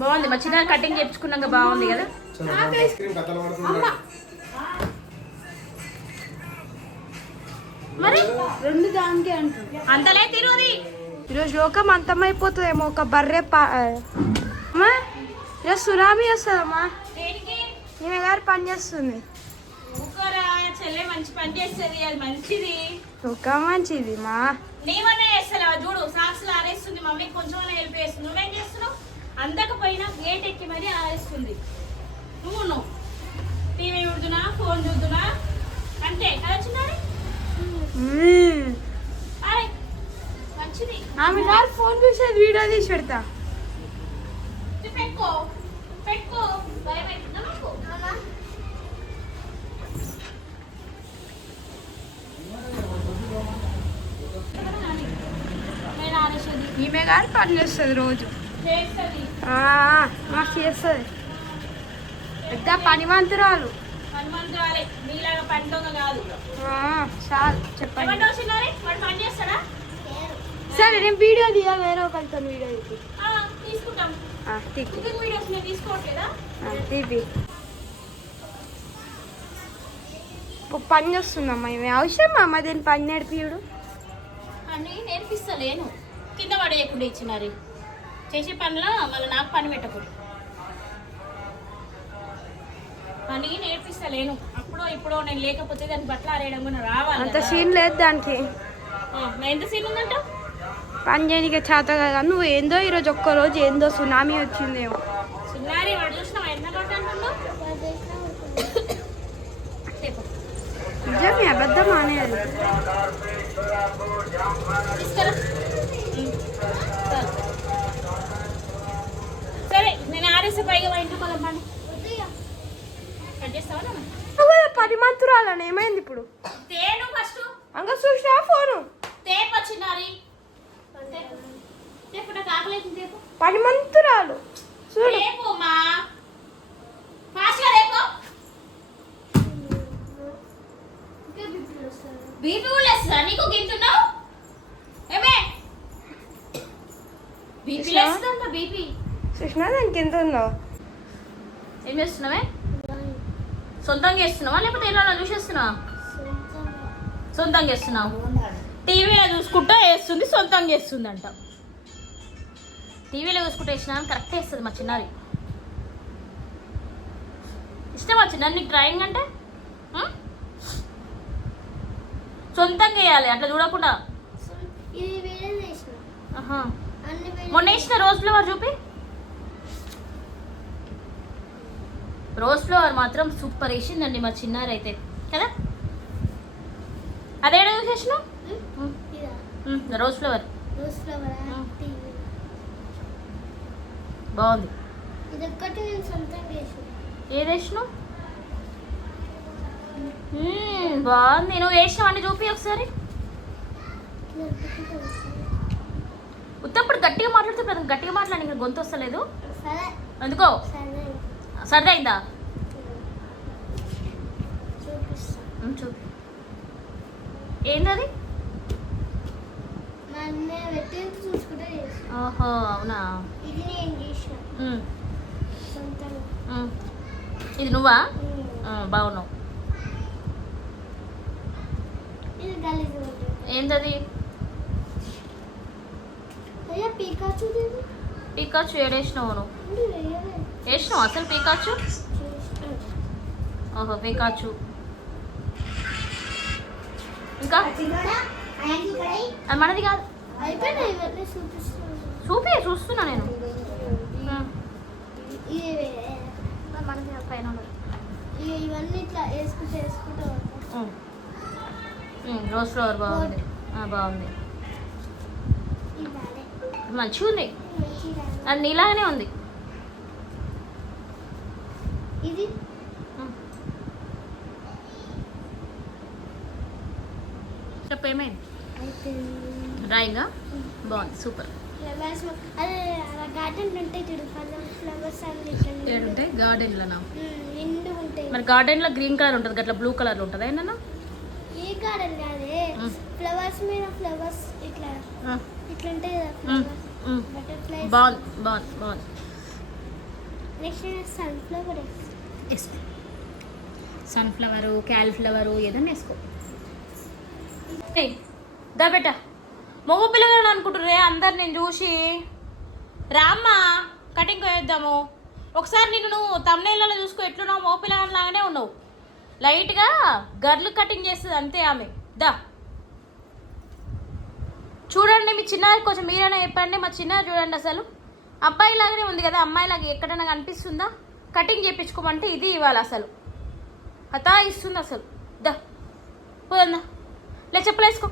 బాగుంది. మా చిన్న కటింగ్ చేయించుకున్నాక బాగుంది కదా. మరి రెండు దానికే అంటారు. అంతలే తిరుది. ఈరోజు లోకం అంతమైపోతుందేమో. ఒక బర్రె అమ్మా ఈరోజు సునామీ వస్తుందమ్మా. ఈమె గారు పని చేస్తుంది. చెల్లె మంచి పని చేస్తుంది, అది మంచిది. లోకం మంచిది మా. నీవన్నా చేస్తావా? చూడు సాక్స్లు ఆరేస్తుంది మమ్మీ, కొంచెం హెల్ప్ చేస్తుంది. నువ్వేం చేస్తున్నావు? అందకపోయినా గేట్ ఎక్కి మరీ ఆరేస్తుంది. నువ్వు టీవీ చూడుతున్నా, ఫోన్ చూద్దునా అంతే కదా చిన్నారి. మంచిది. ఆమె గారు ఫోన్ చూసేది వీడియో తీసి పెడతా. పెట్టుకో పెట్టుకో భయం అవుతుందా మాకు? ఈమె గారు పని చేస్తుంది రోజు. మాకు చేస్తుంది. పెద్ద పనివంతురాలు. నీలాగా పని దొంగ కాదు. చాలు చెప్పండి. పని చేస్తాడా? సరే నేను వీడియో తీయ, వేరే ఒకరితో వీడియో తీసుకుంటాం. వీడియోస్ నేను తీసుకోవట్లేదా? తీపి పని చేస్తుందమ్మా. ఈమె అవసరమా అమ్మ దీన్ని పని నేర్పియుడు? అని నేర్పిస్తలేను. కింద పడేయకుండా ఇచ్చినారు. చేసే పనిలో మళ్ళీ నాకు పని పెట్టకూడదు. పని నేర్పిస్తలేను. అప్పుడో ఇప్పుడో నేను లేకపోతే దానికి బట్టలు ఆరేయడం కూడా రావాలి. అంత సీన్ లేదు దానికి. ఎంత సీన్ ఉందంట? పని చేయడానికి చేత కదా. నువ్వు ఏందో ఈరోజు ఒక్కరోజు ఏందో సునామీ వచ్చిందేమో. చిన్నారి వాడు చూసినావు ఎంత కొట్టాను? నిజమే, అబద్ధం అనేది. సరే నేను ఆరేసే పైగా ఇంట్లో మళ్ళీ పని కట్ చేస్తావా? పని మంతురాలని ఏమైంది ఇప్పుడు? తేను ఫస్ట్ అంగ చూసినా ఫోను తేపు వచ్చినారి. పని మంతురాలు చూడు. బీపీ కూడా లేస్తుందా నీకు? గింటున్నావు ఏమే? బీపీ లేస్తుందంట. బీపీ చూసినా దానికి ఎంత ఉందో. ఏం చేస్తున్నావే? సొంతంగా చేస్తున్నావా లేకపోతే ఎలా చూసేస్తున్నావా? సొంతంగా చేస్తున్నావు. టీవీలో చూసుకుంటా వేస్తుంది, సొంతంగా చేస్తుంది అంట. టీవీలో చూసుకుంటూ వేసినా కరెక్ట్ వేస్తుంది మా చిన్నారి. ఇష్టం వచ్చిందా నీకు డ్రాయింగ్ అంటే? సొంతంగా వేయాలి, అట్లా చూడకుండా. మొన్న వేసిన రోజ్ ఫ్లవర్ చూపి. రోజ్ ఫ్లవర్ మాత్రం సూపర్ వేసిందండి మా చిన్నారి అయితే కదా. అదేడా చూసేసినావు? రోజ్ ఫ్లవర్ బాగుంది. ఏది వేసినావు? బాగుంది. నువ్వు వేసినావు అన్ని చూపి ఒకసారి. ఉత్తప్పుడు గట్టిగా మాట్లాడితే గట్టిగా మాట్లాడి ఇంకా గొంతు వస్తలేదు ఎందుకో. సరదా అయిందా? చూపి. ఏంటది? ఓహో అవునా. ఇది నువ్వా? బాగున్నావు. ఏంటది? పీకాచు ఏడేసినావు నువ్వు? వేసినావు అసలు పీకాచు? ఓహో పీకాచు. ఇంకా అది మనది కాదు. చూస్తున్నా నేను. పైన రోజ్ ఫ్లవర్ బాగుంది. బాగుంది, మంచిగా ఉంది. అది నీలాగానే ఉంది. చెప్పు ఏమైంది? డ్రాయింగా బాగుంది, సూపర్. ఏడుంటాయి గార్డెన్లోనా? మరి గార్డెన్లో గ్రీన్ కలర్ ఉంటుంది, అట్లా బ్లూ కలర్లో ఉంటుంది. ఏమన్నా ఏ గార్డెన్ కాదే, ఫ్లవర్స్ మీద ఫ్లవర్స్ ఇట్లా ఇట్లా ఉంటాయి కదా. బాగుంది బాగుంది బాగుంది. నెక్స్ట్ సన్ఫ్లవర్ వేసుకో. సన్ఫ్లవరు, క్యాలీఫ్లవరు ఏదన్నా వేసుకో. దా బెట్ట మగ పిల్లగాడు అనుకుంటుర్రే అందరు. నేను చూసి రామ్మా కటింగ్ వేద్దాము. ఒకసారి నిన్ను నువ్వు తమ్నైళ్ళలో చూసుకో, ఎట్లున్నావు మగ పిల్లగాడు లాగానే ఉన్నావు. లైట్గా గర్లు కటింగ్ చేస్తుంది అంతే ఆమె. దా చూడండి, మీ చిన్నారి కొంచెం మీరైనా చెప్పండి. మా చిన్నారి చూడండి, అసలు అబ్బాయి లాగానే ఉంది కదా, అమ్మాయిలాగా ఎక్కడైనా కనిపిస్తుందా? కటింగ్ చేయించుకోమంటే ఇది ఇవ్వాలి అసలు, హతా ఇస్తుంది అసలు. దా పోదా లే, చెప్పులు వేసుకో.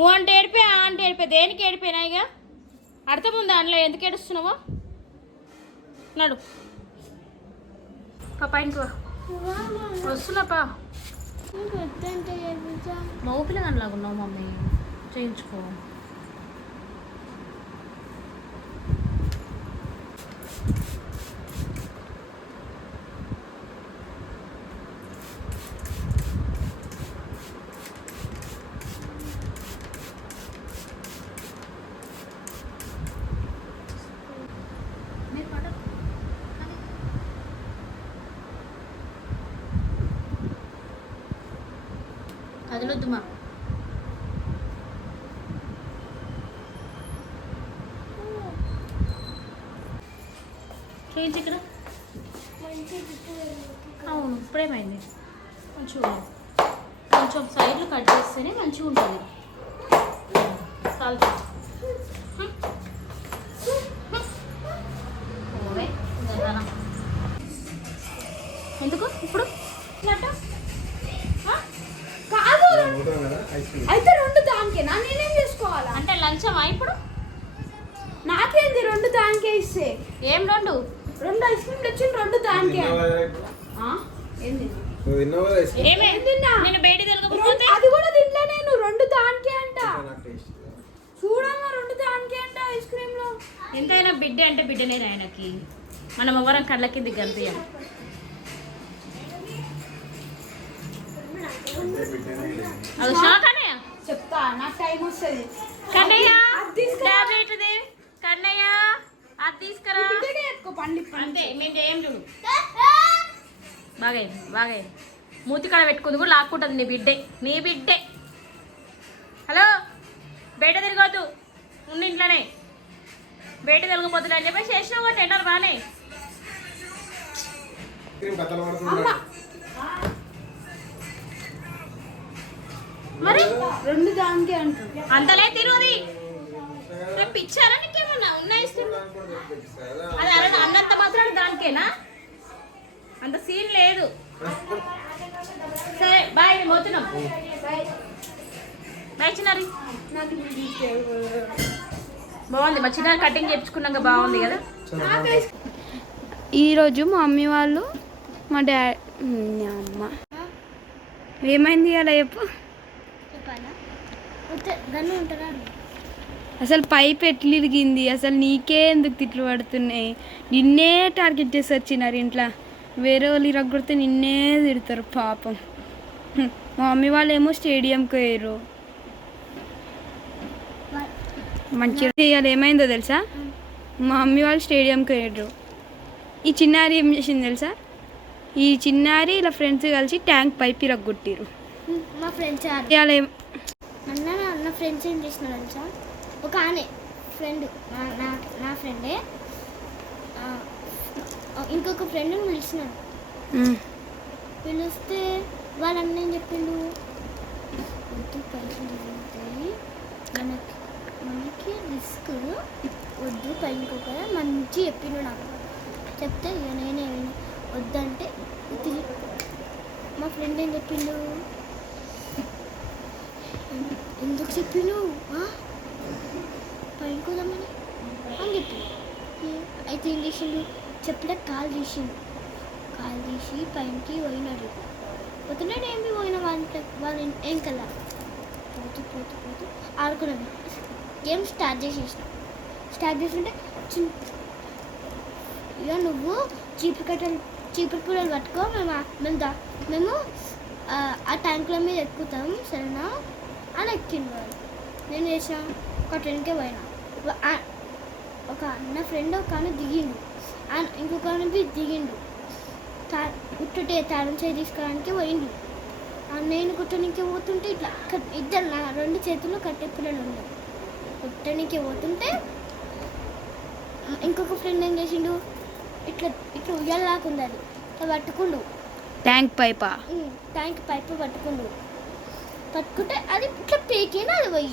ఊ అంటే ఏడిపోయి, ఆ అంటే ఏడిపోయి, దేనికి ఏడిపోయినా ఇక అర్థం ఉందా అందులో ఎందుకు ఏడుస్తున్నావో? నడు పాప ఇంకో వస్తున్నాపా. మగ పిల్లగానిలాగా ఉన్నావు మమ్మీ, చేయించుకో. కదలొద్దుమా. చూపించి ఇక్కడ. అవును, ఇప్పుడేమైంది? మంచిగా కొంచెం సైడ్లు కట్ చేస్తేనే మంచిగా ఉంటుంది. చాలు ఎందుకు ఇప్పుడు కాదు, అయితే రెండు దానికేనా? నేనేం చేసుకోవాలా? అంటే లంచమా ఇప్పుడు? నాకేంది రెండు దానికే ఇస్తే? ఏం రెండు ఐస్ క్రీమ్ తెచ్చి రెండు దానికే. ఏంది నేను బయట తిరగకపోతే అది కూడా తింటా నేను. రెండు దానికే అంట. చూడమ్మా, రెండు దానికే అంట ఐస్ క్రీమ్ లో. ఎంతైనా బిడ్డ అంటే బిడ్డనే ఆయనకి. మనం ఎవరం కళ్ళ కింద కనిపించాలి. అది షాకనే చెప్తా, నాకు టైం వస్తుంది. కన్నయ్య టాబ్లెట్ ది, కన్నయ్య అది తీసుకురా. అంతే మేము చేయం చూడు. బాగా మూతి కాడ పెట్టుకుంది కూడా లాక్కుంటుంది. నీ బిడ్డే. హలో, బయట తిరగద్దు, ఉండి ఇంట్లోనే. బయట తిరగపోతున్నా అని చెప్పి చేసినావు కూడా టెండర్ బానే. మరి రెండు దానికే అంటారు. అంతలే తిరుది రేపు ఇచ్చారా నీకేమన్నా ఉన్నాయి? అది అన్నంత మాత్రం దానికేనా? అంత సీన్ లేదు. సరే బాయ్, పోతున్నాం. బాయ్ చిన్నారి. బాగుంది, మా చిన్నారి కటింగ్ చేయించుకున్నాక బాగుంది కదా. ఈరోజు మా మమ్మీ వాళ్ళు మా డాడీ అమ్మ ఏమైంది అలా చెప్పు. అసలు పైప్ ఎట్లు ఇరిగింది? అసలు నీకే ఎందుకు తిట్లు పడుతున్నాయి? నిన్నే టార్గెట్ చేసి వచ్చినారు ఇంట్లో. వేరే వాళ్ళు ఇరగొడితే నిన్నే తిడతారు పాపం. మా మమ్మీ వాళ్ళు ఏమో స్టేడియంకి పోయారు. మంచిగా చేయాలి. ఏమైందో తెలుసా? మా మమ్మీ వాళ్ళు స్టేడియంకి పోయారు. ఈ చిన్నారి ఏం చేసింది తెలుసా? ఈ చిన్నారి ఇలా ఫ్రెండ్స్ కలిసి ట్యాంక్ పైప్ ఇరగొట్టిరు. మా ఫ్రెండ్స్ నా ఫ్రెండ్స్ ఏం చేసినారు తెలుసా? ఒక ఆమె ఫ్రెండ్, నా ఫ్రెండే ఇంకొక ఫ్రెండ్ని పిలిచినాడు. పిలిస్తే వాళ్ళన్నీ ఏం చెప్పిండు, వద్దు పైసలు జరుగుతాయి, మనకి రిస్క్ వద్దు, పైకి కదా మంచి చెప్పిండు నాకు. చెప్తే ఇక నేనే వద్దంటే మా ఫ్రెండ్ ఏం చెప్పిండు, ఎందుకు చెప్పిండు పైకి పోదామని అని చెప్పిండు. అయితే ఏం చేసిండు, చెప్పలే కాలు తీసి పైకి పోయినాడు. పోతున్నాడు, ఏమి పోయినా వాళ్ళ ఏం కల్లా పోతూ ఆడుకున్నాను. గేమ్ స్టార్ట్ చేస్తుంటే ఇక నువ్వు చీపురు పుల్లలు పట్టుకో, మేము ఆ ట్యాంకుల మీద ఎక్కుతాం సరేనా అని ఎక్కిండు వాళ్ళు. నేను చేసిన ఒక ట్రైన్కే పోయినా. ఒక నా ఫ్రెండ్ ఒక దిగిండు. ఇంకొక దిగిండు ఉట్టుటే తాళం చేయి తీసుకోవడానికి పోయిండు. నేను కుట్టడానికి పోతుంటే ఇట్లా ఇద్దరు నా 2 చేతులు కట్టే పిల్లలు ఉన్నాయి. కుట్టడానికి పోతుంటే ఇంకొక ఫ్రెండ్ ఏం చేసిండు, ఇట్లా ఇట్లా ఉయ్యాలాకుంది, అది ఇట్లా పట్టుకుండు. ట్యాంక్ పైపా? ట్యాంక్ పైపు పట్టుకుంటే అది ఇట్లా పీకిన అది పోయి